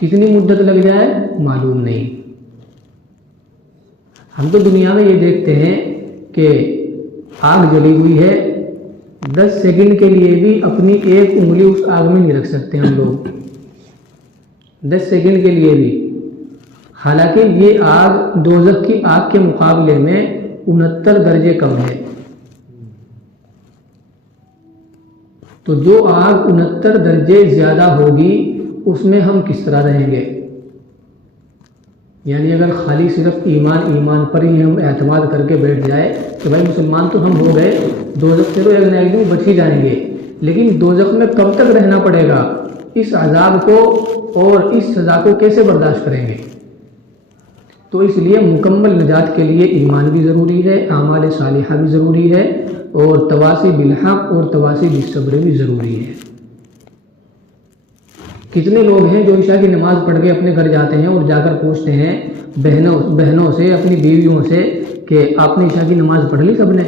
کتنی مدت لگ جائے معلوم نہیں۔ ہم تو دنیا میں یہ دیکھتے ہیں کہ آگ جلی ہوئی ہے، 10 سیکنڈ کے لیے بھی اپنی ایک انگلی اس آگ میں نہیں رکھ سکتے ہم لوگ، 10 سیکنڈ کے لیے بھی، حالانکہ یہ آگ دوزخ کی آگ کے مقابلے میں 69 درجے کم ہے۔ تو جو آگ 69 درجے زیادہ ہوگی اس میں ہم کس طرح رہیں گے؟ یعنی اگر خالی صرف ایمان پر ہی ہم اعتماد کر کے بیٹھ جائے کہ بھائی مسلمان تو ہم ہو گئے، دوزخ سے تو ایک نہ ایک دن بچ ہی جائیں گے، لیکن دوزخ میں کب تک رہنا پڑے گا؟ اس عذاب کو اور اس سزا کو کیسے برداشت کریں گے؟ تو اس لیے مکمل نجات کے لیے ایمان بھی ضروری ہے، اعمال صالحہ بھی ضروری ہے، اور تواصی بالحق اور تواصی بالصبر بھی ضروری ہے۔ کتنے لوگ ہیں جو عشاء کی نماز پڑھ کے اپنے گھر جاتے ہیں اور جا کر پوچھتے ہیں بہنوں سے، اپنی بیویوں سے کہ آپ نے عشاء کی نماز پڑھ لی سب نے؟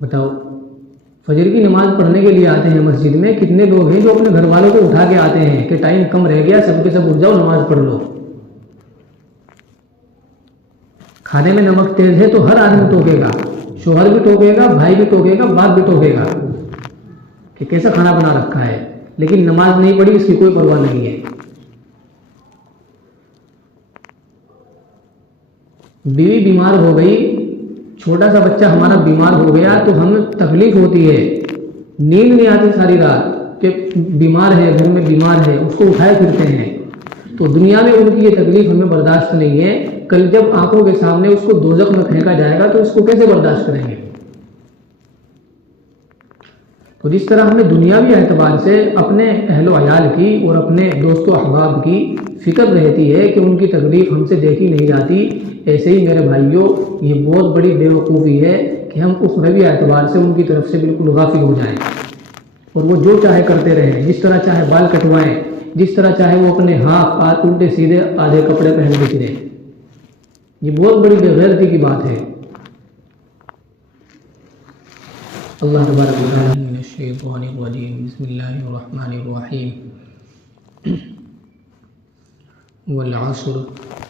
بتاؤ، فجر کی نماز پڑھنے کے لیے آتے ہیں مسجد میں، کتنے لوگ ہیں جو اپنے گھر والوں کو اٹھا کے آتے ہیں کہ ٹائم کم رہ گیا، سب کے سب اٹھ جاؤ نماز پڑھ لو۔ کھانے میں نمک تیز ہے تو ہر آدمی ٹوکے گا، شوہر بھی ٹوکے گا، بھائی بھی ٹوکے گا، باپ بھی ٹوکے گا کہ کیسا کھانا بنا رکھا ہے، لیکن نماز نہیں پڑھی اس کی کوئی پرواہ نہیں ہے۔ بیوی بیمار ہو گئی، چھوٹا سا بچہ ہمارا بیمار ہو گیا تو ہمیں تکلیف ہوتی ہے، نیند نہیں آتی ساری رات کہ بیمار ہے، گھر میں بیمار ہے، اس کو اٹھائے پھرتے ہیں۔ تو دنیا میں ان کی یہ تکلیف ہمیں برداشت نہیں ہے، کل جب آنکھوں کے سامنے اس کو دوزخ میں پھینکا جائے گا تو اس کو کیسے برداشت کریں گے؟ تو جس طرح ہمیں دنیاوی اعتبار سے اپنے اہل و عیال کی اور اپنے دوست و احباب کی فکر رہتی ہے کہ ان کی تکلیف ہم سے دیکھی نہیں جاتی، ایسے ہی میرے بھائیوں یہ بہت بڑی بے وقوفی ہے کہ ہم اخروی اعتبار سے ان کی طرف سے بالکل غافل ہو جائیں اور وہ جو چاہے کرتے رہیں، جس طرح چاہے بال کٹوائیں، جس طرح چاہے وہ اپنے ہاتھ الٹے سیدھے آدھے کپڑے پہن کے پھریں۔ یہ بہت بڑی بے غیرتی کی بات ہے۔ اللہ تبارک و تعالی من الشیطان الرجیم، بسم اللہ الرحمن الرحیم، والعصر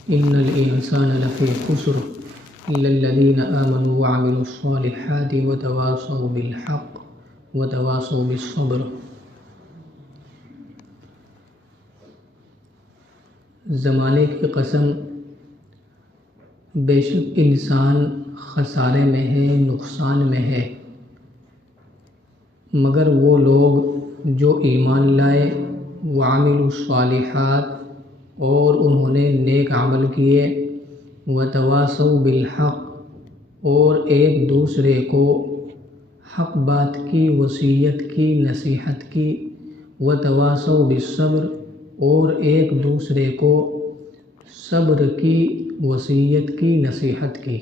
ان الانسان لفی خسر الا الذین آمنوا وعملوا الصالحات وتواصوا بالحق وتواصوا بالصبر۔ زمانے کی قسم، بے شک انسان خسارے میں ہے، نقصان میں ہے، مگر وہ لوگ جو ایمان لائے، وعملوا الصالحات، اور انہوں نے نیک عمل کیے، وتواصوا بالحق، اور ایک دوسرے کو حق بات کی وصیت کی، نصیحت کی، وتواصوا بالصبر، اور ایک دوسرے کو صبر کی وصیت کی، نصیحت کی۔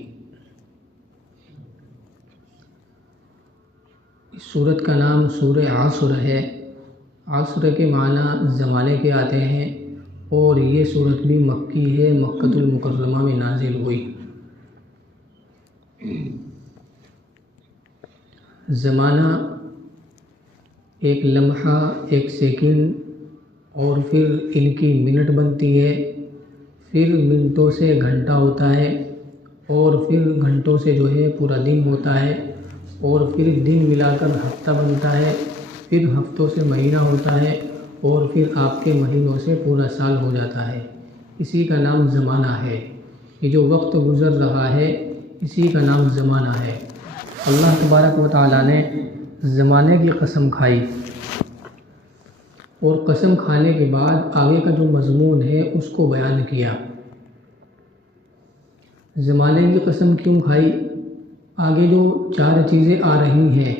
اس سورت کا نام سورہ عصر ہے۔ عصر کے معنی زمانے کے آتے ہیں، اور یہ سورت بھی مکی ہے، مکۃ المکرمہ میں نازل ہوئی۔ زمانہ ایک لمحہ، ایک سیکنڈ، اور پھر ان کی منٹ بنتی ہے، پھر منٹوں سے گھنٹہ ہوتا ہے، اور پھر گھنٹوں سے جو ہے پورا دن ہوتا ہے، اور پھر دن ملا کر ہفتہ بنتا ہے، پھر ہفتوں سے مہینہ ہوتا ہے، اور پھر آپ کے مہینوں سے پورا سال ہو جاتا ہے۔ اسی کا نام زمانہ ہے۔ یہ جو وقت گزر رہا ہے اسی کا نام زمانہ ہے۔ اللہ تبارک و تعالیٰ نے زمانے کی قسم کھائی، اور قسم کھانے کے بعد آگے کا جو مضمون ہے اس کو بیان کیا۔ زمانے کی قسم کیوں کھائی؟ آگے جو 4 چیزیں آ رہی ہیں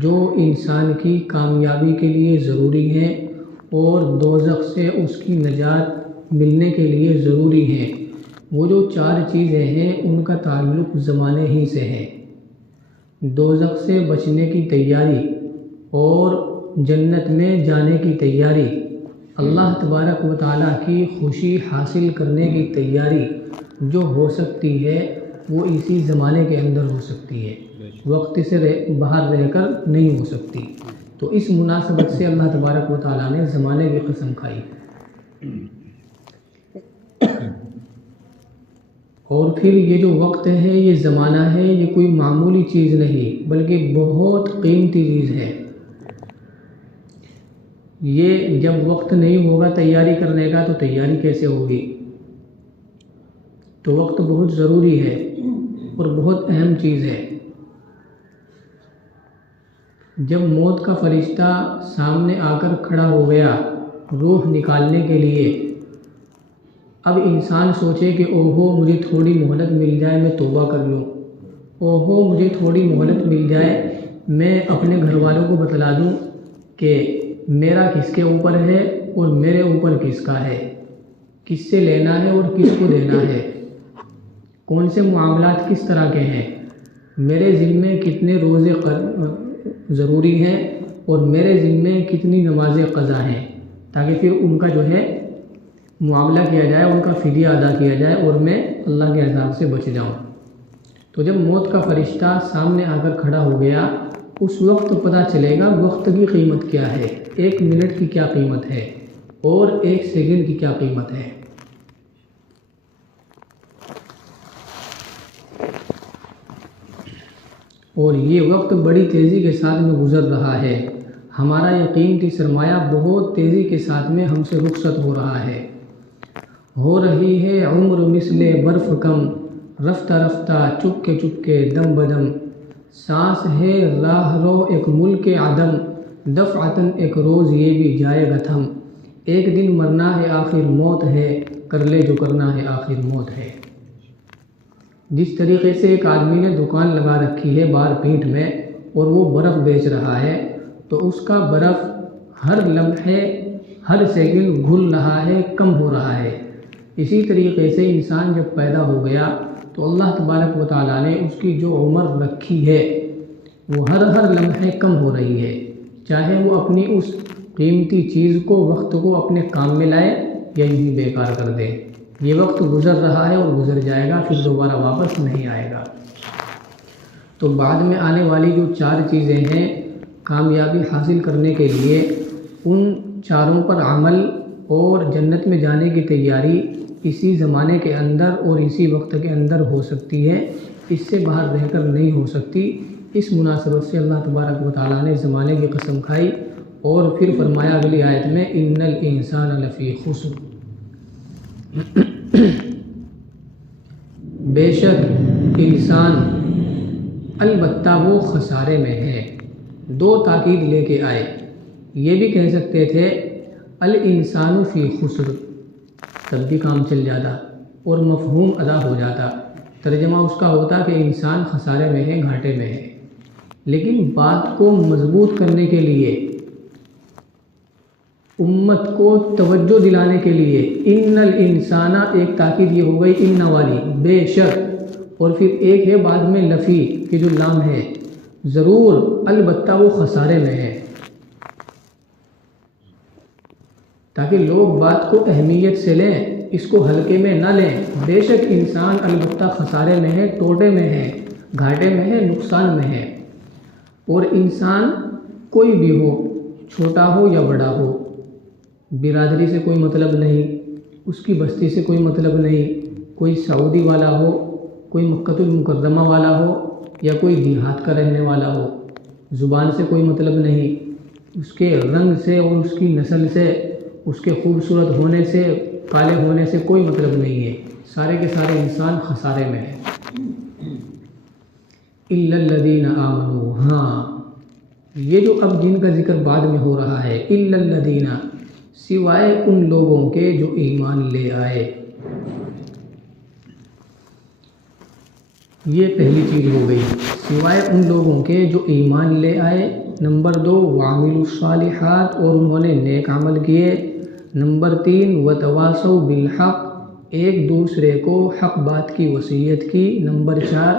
جو انسان کی کامیابی کے لیے ضروری ہیں اور دوزخ سے اس کی نجات ملنے کے لیے ضروری ہیں، وہ جو 4 چیزیں ہیں ان کا تعلق زمانے ہی سے ہے۔ دوزخ سے بچنے کی تیاری اور جنت میں جانے کی تیاری، اللہ تبارک و تعالیٰ کی خوشی حاصل کرنے کی تیاری جو ہو سکتی ہے وہ اسی زمانے کے اندر ہو سکتی ہے، وقت سے باہر رہ کر نہیں ہو سکتی، تو اس مناسبت سے اللہ تبارک و تعالیٰ نے زمانے کی قسم کھائی. اور پھر یہ جو وقت ہے، یہ زمانہ ہے، یہ کوئی معمولی چیز نہیں بلکہ بہت قیمتی چیز ہے. یہ جب وقت نہیں ہوگا تیاری کرنے کا تو تیاری کیسے ہوگی؟ تو وقت بہت ضروری ہے اور بہت اہم چیز ہے. جب موت کا فرشتہ سامنے آ کر کھڑا ہو گیا روح نکالنے کے لیے، اب انسان سوچے کہ اوہو مجھے تھوڑی مہلت مل جائے میں توبہ کر لوں، اوہو مجھے تھوڑی مہلت مل جائے میں اپنے گھر والوں کو بتلا دوں کہ میرا کس کے اوپر ہے اور میرے اوپر کس کا ہے، کس سے لینا ہے اور کس کو دینا ہے، کون سے معاملات کس طرح کے ہیں، میرے ذمے کتنے روزے ضروری ہیں اور میرے ذمے کتنی نمازیں قضا ہیں، تاکہ پھر ان کا جو ہے معاملہ کیا جائے، ان کا فدیہ ادا کیا جائے اور میں اللہ کے عذاب سے بچ جاؤں. تو جب موت کا فرشتہ سامنے آ کر کھڑا ہو گیا اس وقت پتہ چلے گا وقت کی قیمت کیا ہے، 1 منٹ کی کیا قیمت ہے اور 1 سیکنڈ کی کیا قیمت ہے. اور یہ وقت بڑی تیزی کے ساتھ میں گزر رہا ہے. ہمارا یہ قیمتی سرمایہ بہت تیزی کے ساتھ میں ہم سے رخصت ہو رہا ہے. ہو رہی ہے عمر مثل برف کم، رفتہ رفتہ چپکے دم بدم، سانس ہے راہ رو ایک ملک عدم، دفعتاً ایک روز یہ بھی جائے گا تھم، ایک دن مرنا ہے آخر موت ہے، کر لے جو کرنا ہے آخر موت ہے. جس طریقے سے ایک آدمی نے دکان لگا رکھی ہے بار پیٹھ میں اور وہ برف بیچ رہا ہے، تو اس کا برف ہر لمحے ہر سیکنڈ گھل رہا ہے، کم ہو رہا ہے. اسی طریقے سے انسان جب پیدا ہو گیا تو اللہ تبارک و تعالیٰ نے اس کی جو عمر رکھی ہے وہ ہر لمحے کم ہو رہی ہے، چاہے وہ اپنی اس قیمتی چیز کو وقت کو اپنے کام میں لائے یا یہیں بیکار کر دے. یہ وقت گزر رہا ہے اور گزر جائے گا، پھر دوبارہ واپس نہیں آئے گا. تو بعد میں آنے والی جو 4 چیزیں ہیں کامیابی حاصل کرنے کے لیے، ان 4 پر عمل اور جنت میں جانے کی تیاری اسی زمانے کے اندر اور اسی وقت کے اندر ہو سکتی ہے، اس سے باہر رہ کر نہیں ہو سکتی. اس مناسبت سے اللہ تبارک و تعالیٰ نے زمانے کی قسم کھائی اور پھر فرمایا اگلی آیت میں ان الانسان لفی خسر، بے شک انسان البتہ وہ خسارے میں ہے. 2 تاکید لے کے آئے. یہ بھی کہہ سکتے تھے الانسان فی خسر، تب بھی کام چل جاتا اور مفہوم ادا ہو جاتا، ترجمہ اس کا ہوتا کہ انسان خسارے میں ہے، گھاٹے میں ہے. لیکن بات کو مضبوط کرنے کے لیے، امت کو توجہ دلانے کے لیے ان الانسان، ایک تاکید یہ ہو گئی ان والی بے شک، اور پھر ایک ہے بعد میں لفی کہ جو لام ہے، ضرور البتہ وہ خسارے میں ہے، تاکہ لوگ بات کو اہمیت سے لیں، اس کو ہلکے میں نہ لیں. بے شک انسان البتہ خسارے میں ہے، ٹوٹے میں ہے، گھاٹے میں ہے، نقصان میں ہے. اور انسان کوئی بھی ہو، چھوٹا ہو یا بڑا ہو، برادری سے کوئی مطلب نہیں، اس کی بستی سے کوئی مطلب نہیں، کوئی سعودی والا ہو، کوئی مکہ المکرمہ والا ہو یا کوئی دیہات کا رہنے والا ہو، زبان سے کوئی مطلب نہیں، اس کے رنگ سے اور اس کی نسل سے، اس کے خوبصورت ہونے سے، کالے ہونے سے کوئی مطلب نہیں ہے. سارے کے سارے انسان خسارے میں ہیں. الا الذین آمنوا، ہاں یہ جو اب جن کا ذکر بعد میں ہو رہا ہے، الا الذین، سوائے ان لوگوں کے جو ایمان لے آئے. یہ پہلی چیز ہو گئی، سوائے ان لوگوں کے جو ایمان لے آئے. نمبر 2 وعملوا الصالحات، اور انہوں نے نیک عمل کیے. نمبر 3 وتواصوا بالحق، ایک دوسرے کو حق بات کی وصیت کی. نمبر 4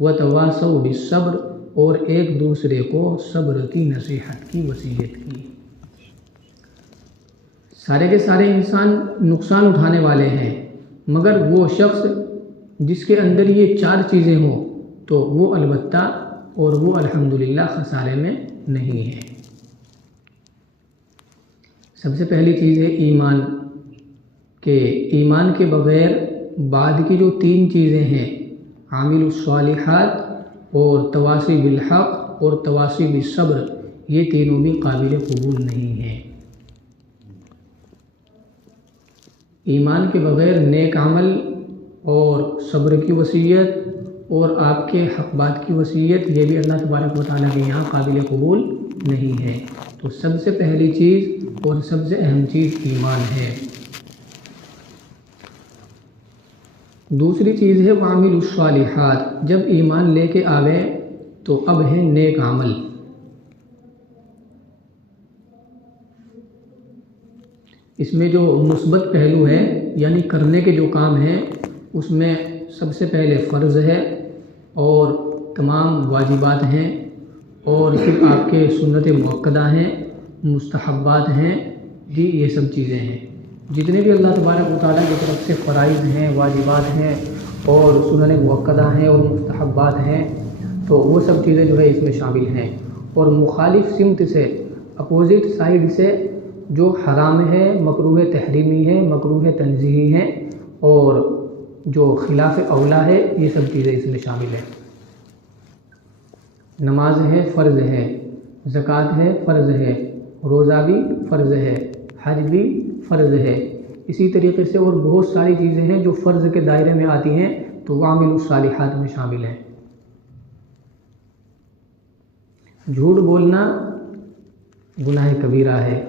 وتواصوا بالصبر، اور ایک دوسرے کو صبر کی نصیحت کی وصیت کی. سارے کے سارے انسان نقصان اٹھانے والے ہیں، مگر وہ شخص جس کے اندر یہ 4 چیزیں ہوں تو وہ البتہ اور وہ الحمدللہ خسارے میں نہیں ہے. سب سے پہلی چیز ہے ایمان، کہ ایمان کے بغیر بعد کی جو 3 چیزیں ہیں، عامل الصالحات اور تواصی بالحق اور تواصی بالصبر، یہ تینوں بھی قابل قبول نہیں ہیں۔ ایمان کے بغیر نیک عمل اور صبر کی وصیت اور آپ کے حق بات کی وصیت، یہ بھی اللہ تبارک و تعالیٰ کے یہاں قابل قبول نہیں ہے۔ تو سب سے پہلی چیز اور سب سے اہم چیز ایمان ہے۔ دوسری چیز ہے وعامل الصالحات، جب ایمان لے کے آوے تو اب ہے نیک عمل۔ اس میں جو مثبت پہلو ہے، یعنی کرنے کے جو کام ہیں، اس میں سب سے پہلے فرض ہے اور تمام واجبات ہیں، اور پھر آپ کے سنت مؤکدہ ہیں، مستحبات ہیں، جی یہ سب چیزیں ہیں۔ جتنے بھی اللہ تبارک و تعالیٰ کی طرف سے فرائض ہیں، واجبات ہیں اور سنن مؤکدہ ہیں اور مستحبات ہیں، تو وہ سب چیزیں جو ہے اس میں شامل ہیں۔ اور مخالف سمت سے، اپوزٹ سائیڈ سے جو حرام ہے، مکروہ تحریمی ہے، مکروہ تنزیہی ہے، اور جو خلاف اولا ہے، یہ سب چیزیں اس میں شامل ہیں۔ نماز ہے، فرض ہے، زکوٰۃ ہے، فرض ہے، روزہ بھی فرض ہے، حج بھی فرض ہے، اسی طریقے سے اور بہت ساری چیزیں ہیں جو فرض کے دائرے میں آتی ہیں، تو وعامل الصالحات میں شامل ہیں۔ جھوٹ بولنا گناہ کبیرہ ہے،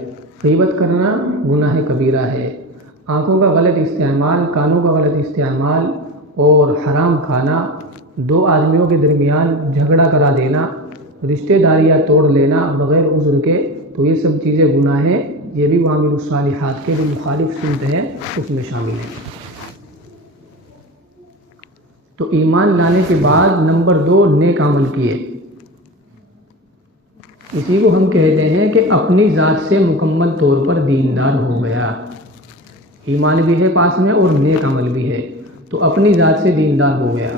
غیبت کرنا گناہ کبیرہ ہے، آنکھوں کا غلط استعمال، کانوں کا غلط استعمال اور حرام کھانا، 2 آدمیوں کے درمیان جھگڑا کرا دینا، رشتہ داریاں توڑ لینا بغیر عذر کے، تو یہ سب چیزیں گناہ ہیں، یہ بھی وعامل الصالحات کے جو مخالف سمت ہیں اس میں شامل ہیں۔ تو ایمان لانے کے بعد نمبر 2 نیک عمل کیے، اسی کو ہم کہتے ہیں کہ اپنی ذات سے مکمل طور پر دیندار ہو گیا۔ ایمان بھی ہے پاس میں اور نیک عمل بھی ہے، تو اپنی ذات سے دیندار ہو گیا۔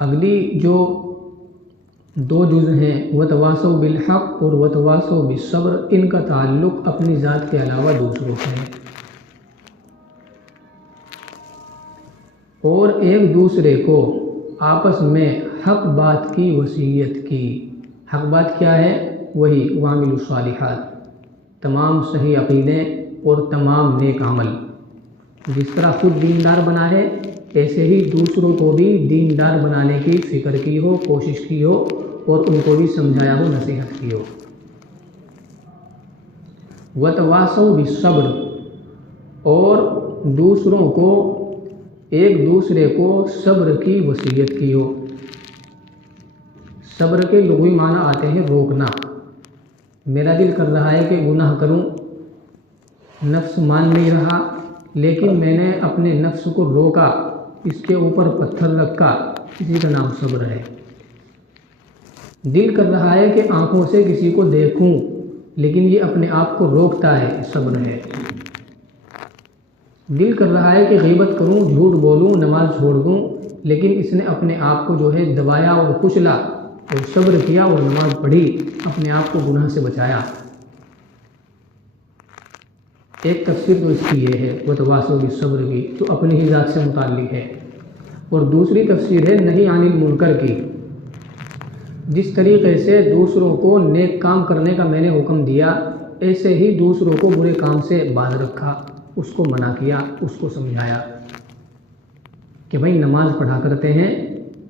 اگلی جو 2 جز ہیں، وتواصوا بالحق اور وتواصوا بالصبر، ان کا تعلق اپنی ذات کے علاوہ دوسروں سے ہے، اور ایک دوسرے کو آپس میں حق بات کی وصیت کی۔ حق بات کیا ہے؟ وہی وعامل الصالحات، تمام صحیح عقیدے اور تمام نیک عمل۔ جس طرح خود دیندار بنا ہے، ایسے ہی دوسروں کو بھی دیندار بنانے کی فکر کی ہو، کوشش کی ہو، اور ان کو بھی سمجھایا ہو، نصیحت کی ہو۔ وتواصوا بالصبر، اور دوسروں کو، ایک دوسرے کو صبر کی وصیت کی ہو۔ صبر کے لغوی معنی آتے ہیں روکنا۔ میرا دل کر رہا ہے کہ گناہ کروں، نفس مان نہیں رہا، لیکن میں نے اپنے نفس کو روکا، اس کے اوپر پتھر رکھا، اسی کا نام صبر ہے۔ دل کر رہا ہے کہ آنکھوں سے کسی کو دیکھوں، لیکن یہ اپنے آپ کو روکتا ہے، صبر ہے۔ دل کر رہا ہے کہ غیبت کروں، جھوٹ بولوں، نماز چھوڑ دوں، لیکن اس نے اپنے آپ کو جو ہے دبایا اور کچلا اور صبر کیا اور نماز پڑھی، اپنے آپ کو گناہ سے بچایا۔ ایک تفسیر تو اس کی یہ ہے وتواصوا بالصبر کی، جو اپنی ہی ذات سے متعلق ہے، اور دوسری تفسیر ہے نہی عن المنکر کی۔ جس طریقے سے دوسروں کو نیک کام کرنے کا میں نے حکم دیا، ایسے ہی دوسروں کو برے کام سے باز رکھا، اس کو منع کیا، اس کو سمجھایا کہ بھائی نماز پڑھا کرتے ہیں،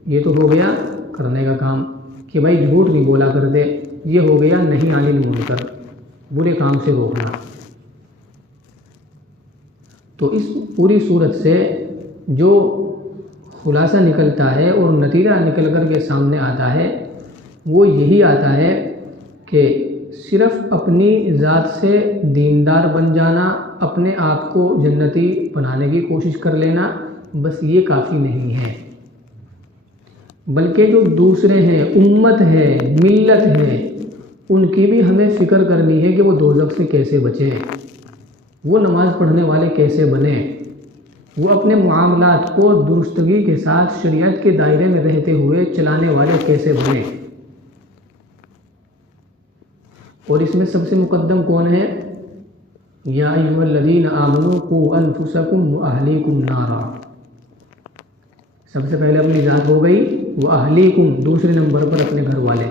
یہ تو ہو گیا کرنے کا کام، کہ بھائی جھوٹ نہیں بولا کرتے، یہ ہو گیا نہی عن المنکر، برے کام سے روکنا۔ تو اس پوری صورت سے جو خلاصہ نکلتا ہے اور نتیجہ نکل کر کے سامنے آتا ہے، وہ یہی آتا ہے کہ صرف اپنی ذات سے دیندار بن جانا، اپنے آپ کو جنتی بنانے کی کوشش کر لینا، بس یہ کافی نہیں ہے، بلکہ جو دوسرے ہیں، امت ہے، ملت ہے، ان کی بھی ہمیں فکر کرنی ہے کہ وہ دوزخ سے کیسے بچیں، وہ نماز پڑھنے والے کیسے بنیں، وہ اپنے معاملات کو درستگی کے ساتھ شریعت کے دائرے میں رہتے ہوئے چلانے والے کیسے بنیں۔ اور اس میں سب سے مقدم کون ہے؟ یا ایھا الذین آمنوا قوا انفسکم واہلیکم نارا، سب سے پہلے اپنی ذات ہو گئی، واہلیکم دوسرے نمبر پر اپنے گھر والے،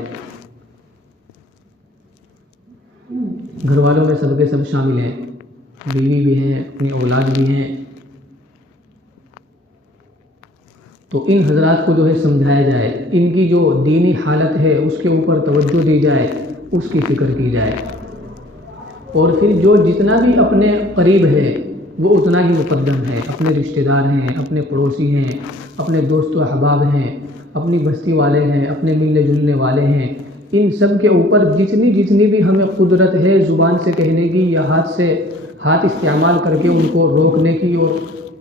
گھر والوں میں سب کے سب شامل ہیں، بیوی بھی ہیں، اپنی اولاد بھی ہیں۔ تو ان حضرات کو جو ہے سمجھایا جائے، ان کی جو دینی حالت ہے اس کے اوپر توجہ دی جائے، اس کی فکر کی جائے، اور پھر جو جتنا بھی اپنے قریب ہے وہ اتنا ہی مقدم ہے، اپنے رشتہ دار ہیں، اپنے پڑوسی ہیں، اپنے دوست و احباب ہیں، اپنی بستی والے ہیں، اپنے ملنے جلنے والے ہیں، ان سب کے اوپر جتنی بھی ہمیں قدرت ہے زبان سے کہنے کی یا ہاتھ استعمال کر کے ان کو روکنے کی اور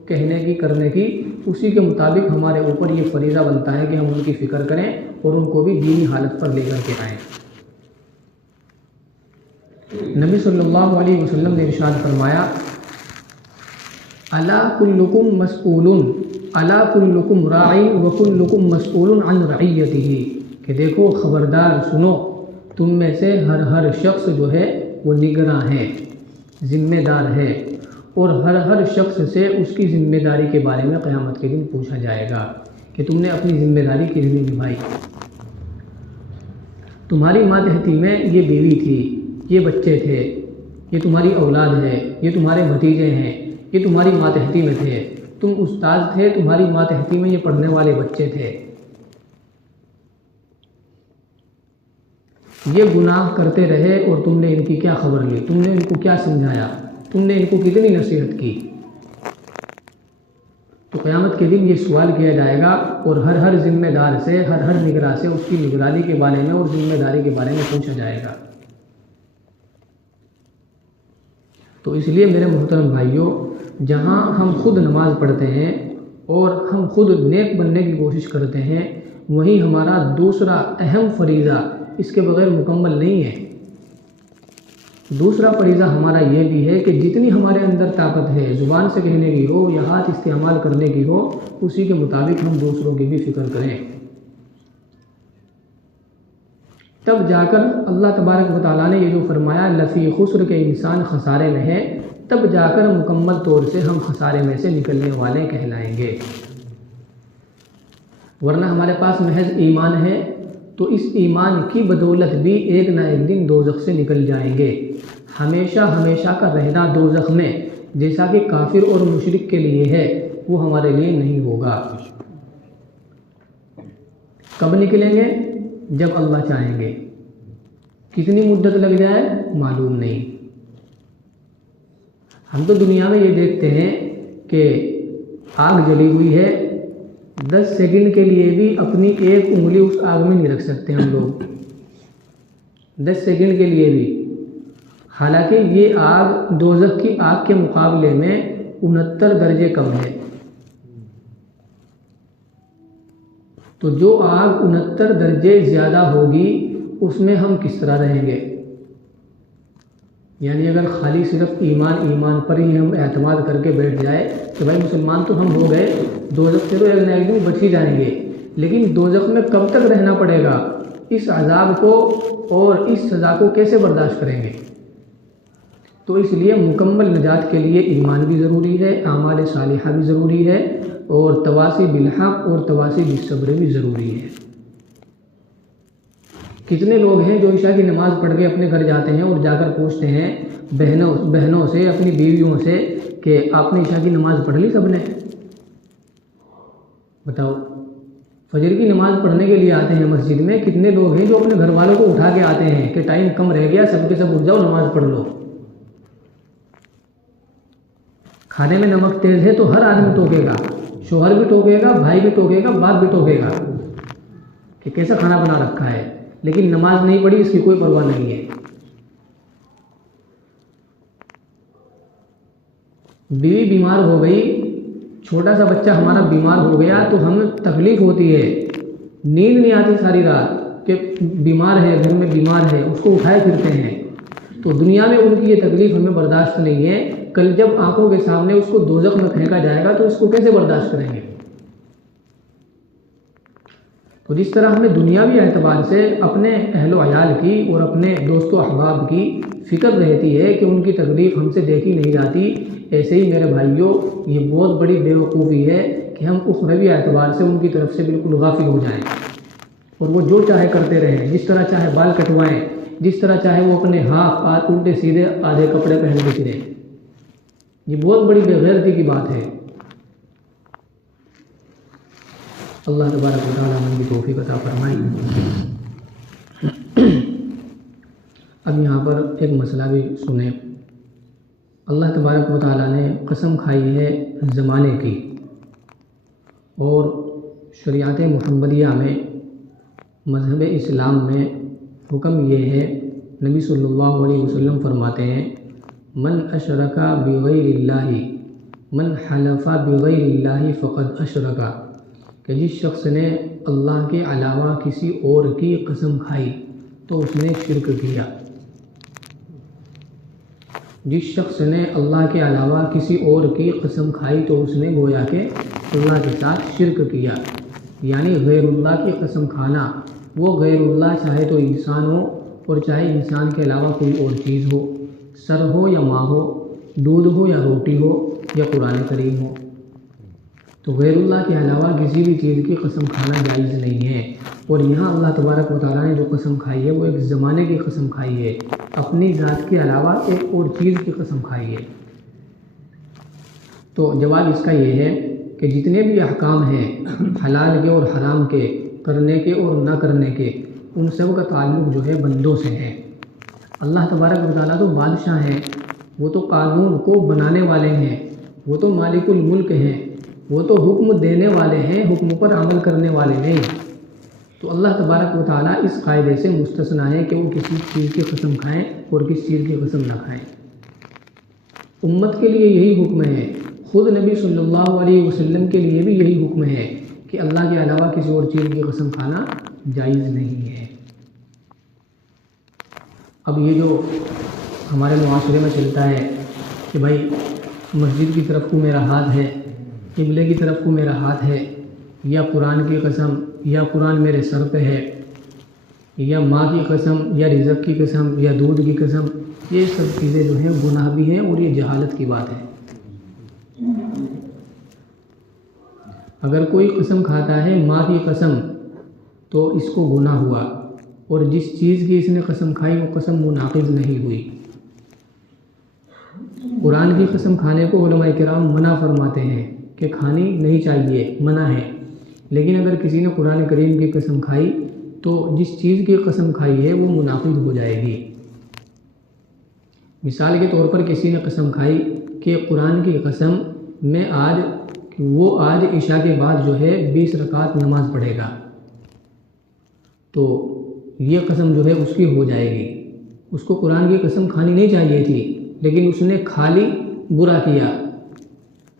کہنے کی کرنے کی، اسی کے مطابق ہمارے اوپر یہ فریضہ بنتا ہے کہ ہم ان کی فکر کریں اور ان کو بھی دینی حالت پر لے کر کے آئیں۔ نبی صلی اللہ علیہ وسلم نے ارشاد فرمایا، الا کلکم مسئول الا کلکم راع وکلکم مسئول عن رعیتہ، کہ دیکھو خبردار سنو، تم میں سے ہر شخص جو ہے وہ نگراں ہے، ذمہ دار ہے، اور ہر شخص سے اس کی ذمہ داری کے بارے میں قیامت کے دن پوچھا جائے گا کہ تم نے اپنی ذمہ داری کتنی نبھائی۔ تمہاری ماتحتی میں یہ بیوی تھی، یہ بچے تھے، یہ تمہاری اولاد ہے، یہ تمہارے بھتیجے ہیں، یہ تمہاری ماتحتی میں تھے، تم استاد تھے، تمہاری ماتحتی میں یہ پڑھنے والے بچے تھے، یہ گناہ کرتے رہے اور تم نے ان کی کیا خبر لی، تم نے ان کو کیا سمجھایا، تم نے ان کو کتنی نصیحت کی۔ تو قیامت کے دن یہ سوال کیا جائے گا اور ہر ذمہ دار سے، ہر نگراں سے اس کی نگرانی کے بارے میں اور ذمہ داری کے بارے میں پوچھا جائے گا۔ تو اس لیے میرے محترم بھائیوں، جہاں ہم خود نماز پڑھتے ہیں اور ہم خود نیک بننے کی کوشش کرتے ہیں، وہیں ہمارا دوسرا اہم فریضہ اس کے بغیر مکمل نہیں ہے۔ دوسرا فریضہ ہمارا یہ بھی ہے کہ جتنی ہمارے اندر طاقت ہے، زبان سے کہنے کی ہو یا ہاتھ استعمال کرنے کی ہو، اسی کے مطابق ہم دوسروں کی بھی فکر کریں۔ تب جا کر اللہ تبارک و تعالیٰ نے یہ جو فرمایا لفی خسر کے انسان خسارے میں ہے، تب جا کر مکمل طور سے ہم خسارے میں سے نکلنے والے کہلائیں گے۔ ورنہ ہمارے پاس محض ایمان ہے تو اس ایمان کی بدولت بھی ایک نہ ایک دن دوزخ سے نکل جائیں گے۔ ہمیشہ کا رہنا دوزخ میں، جیسا کہ کافر اور مشرک کے لیے ہے، وہ ہمارے لیے نہیں ہوگا۔ کب نکلیں گے؟ جب اللہ چاہیں گے۔ کتنی مدت لگ جائے معلوم نہیں۔ ہم تو دنیا میں یہ دیکھتے ہیں کہ آگ جلی ہوئی ہے، 10 سیکنڈ کے لیے بھی اپنی ایک انگلی اس آگ میں نہیں رکھ سکتے ہم لوگ، 10 سیکنڈ کے لیے بھی، حالانکہ یہ آگ دوزخ کی آگ کے مقابلے میں 69 درجے کم ہے۔ تو جو آگ 69 درجے زیادہ ہوگی اس میں ہم کس طرح رہیں گے؟ یعنی اگر خالی صرف ایمان پر ہی ہم اعتماد کر کے بیٹھ جائے کہ بھائی مسلمان تو ہم ہو گئے، دوزخ سے تو ایک نہ ایک دن بچ ہی جائیں گے، لیکن دوزخ میں کب تک رہنا پڑے گا؟ اس عذاب کو اور اس سزا کو کیسے برداشت کریں گے؟ تو اس لیے مکمل نجات کے لیے ایمان بھی ضروری ہے، اعمال صالحہ بھی ضروری ہے، اور تواصی بالحق اور تواصی بالصبر بھی ضروری ہے۔ کتنے لوگ ہیں جو عشاء کی نماز پڑھ کے اپنے گھر جاتے ہیں اور جا کر پوچھتے ہیں بہنوں سے، اپنی بیویوں سے کہ آپ نے عشاء کی نماز پڑھ لی سب نے؟ بتاؤ، فجر کی نماز پڑھنے کے لیے آتے ہیں مسجد میں، کتنے لوگ ہیں جو اپنے گھر والوں کو اٹھا کے آتے ہیں کہ ٹائم کم رہ گیا، سب کے سب اٹھ جاؤ نماز پڑھ لو۔ کھانے میں نمک تیز ہے تو ہر آدمی ٹوکے گا، شوہر بھی ٹوکے گا، بھائی بھی ٹوکے گا، باپ بھی ٹوکے گا کہ کیسا کھانا بنا رکھا ہے، لیکن نماز نہیں پڑھی اس کی کوئی پرواہ نہیں ہے۔ بیوی بیمار ہو گئی، چھوٹا سا بچہ ہمارا بیمار ہو گیا تو ہمیں تکلیف ہوتی ہے، نیند نہیں آتی ساری رات کہ بیمار ہے، گھر میں بیمار ہے، اس کو اٹھائے پھرتے ہیں۔ تو دنیا میں ان کی یہ تکلیف ہمیں برداشت نہیں ہے، کل جب آنکھوں کے سامنے اس کو دوزخ میں پھینکا جائے گا تو اس کو کیسے برداشت کریں گے؟ تو جس طرح ہمیں دنیاوی اعتبار سے اپنے اہل و عیال کی اور اپنے دوست و احباب کی فکر رہتی ہے کہ ان کی تکلیف ہم سے دیکھی نہیں جاتی، ایسے ہی میرے بھائیوں یہ بہت بڑی بیوقوفی ہے کہ ہم اخروی اعتبار سے ان کی طرف سے بالکل غافل ہو جائیں اور وہ جو چاہے کرتے رہیں، جس طرح چاہے بال کٹوائیں، جس طرح چاہے وہ اپنے ہاف الٹے سیدھے آدھے کپڑے پہن کے پھریں۔ یہ بہت بڑی بے غیرتی کی بات ہے۔ اللہ تبارک و تعالیٰ ہمیں بھی توفیق عطا فرمائے۔ اب یہاں پر ایک مسئلہ بھی سنیں۔ اللہ تبارک و تعالیٰ نے قسم کھائی ہے زمانے کی، اور شریعت محمدیہ میں مذہب اسلام میں حکم یہ ہے، نبی صلی اللہ علیہ وسلم فرماتے ہیں من اشرک بغیر اللہ من حلف بغیر اللہ فقد اشرک، کہ جس شخص نے اللہ کے علاوہ کسی اور کی قسم کھائی تو اس نے شرک کیا۔ جس شخص نے اللہ کے علاوہ کسی اور کی قسم کھائی تو اس نے گویا کہ اللہ کے ساتھ شرک کیا، یعنی غیر اللہ کی قسم کھانا۔ وہ غیر اللہ چاہے تو انسان ہو اور چاہے انسان کے علاوہ کوئی اور چیز ہو، سر ہو یا ماں ہو، دودھ ہو یا روٹی ہو یا قرآن کریم ہو، تو غیر اللہ کے علاوہ کسی بھی چیز کی قسم کھانا جائز نہیں ہے۔ اور یہاں اللہ تبارک و تعالیٰ نے جو قسم کھائی ہے وہ ایک زمانے کی قسم کھائی ہے، اپنی ذات کے علاوہ ایک اور چیز کی قسم کھائی ہے۔ تو جواب اس کا یہ ہے کہ جتنے بھی احکام ہیں حلال کے اور حرام کے، کرنے کے اور نہ کرنے کے، ان سب کا تعلق جو ہے بندوں سے ہے۔ اللہ تبارک و تعالیٰ تو بادشاہ ہیں، وہ تو قانون کو بنانے والے ہیں، وہ تو مالک الملک ہیں، وہ تو حکم دینے والے ہیں، حکم پر عمل کرنے والے نہیں۔ تو اللہ تبارک و تعالیٰ اس قاعدے سے مستثنیٰ ہے کہ وہ کسی چیز کی قسم کھائیں اور کس چیز کی قسم نہ کھائیں۔ امت کے لیے یہی حکم ہے، خود نبی صلی اللہ علیہ وسلم کے لیے بھی یہی حکم ہے کہ اللہ کے علاوہ کسی اور چیز کی قسم کھانا جائز نہیں ہے۔ اب یہ جو ہمارے معاشرے میں چلتا ہے کہ بھائی مسجد کی طرف کو میرا ہاتھ ہے، قبلے کی طرف کو میرا ہاتھ ہے، یا قرآن کی قسم، یا قرآن میرے سر پہ ہے، یا ماں کی قسم، یا رزق کی قسم، یا دودھ کی قسم، یہ سب چیزیں جو ہیں گناہ بھی ہیں اور یہ جہالت کی بات ہے۔ اگر کوئی قسم کھاتا ہے ماں کی قسم تو اس کو گناہ ہوا، اور جس چیز کی اس نے قسم کھائی وہ قسم منعقد نہیں ہوئی۔ قرآن کی قسم کھانے کو علماء کرام منع فرماتے ہیں کہ کھانی نہیں چاہیے، منع ہے، لیکن اگر کسی نے قرآن کریم کی قسم کھائی تو جس چیز کی قسم کھائی ہے وہ منعقد ہو جائے گی۔ مثال کے طور پر کسی نے قسم کھائی کہ قرآن کی قسم میں آج عشاء کے بعد جو ہے 20 رکعت نماز پڑھے گا، تو یہ قسم جو ہے اس کی ہو جائے گی۔ اس کو قرآن کی قسم کھانی نہیں چاہیے تھی، لیکن اس نے کھا لی، برا کیا،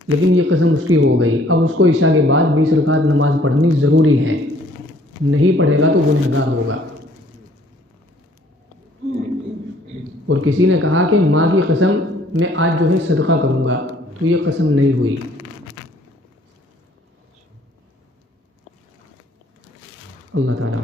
لیکن یہ قسم اس کی ہو گئی۔ اب اس کو عشاء کے بعد 20 رکعت نماز پڑھنی ضروری ہے، نہیں پڑھے گا تو گنہگار ہوگا۔ اور کسی نے کہا کہ ماں کی قسم میں آج جو ہے صدقہ کروں گا، تو یہ قسم نہیں ہوئی۔ اللہ تعالیٰ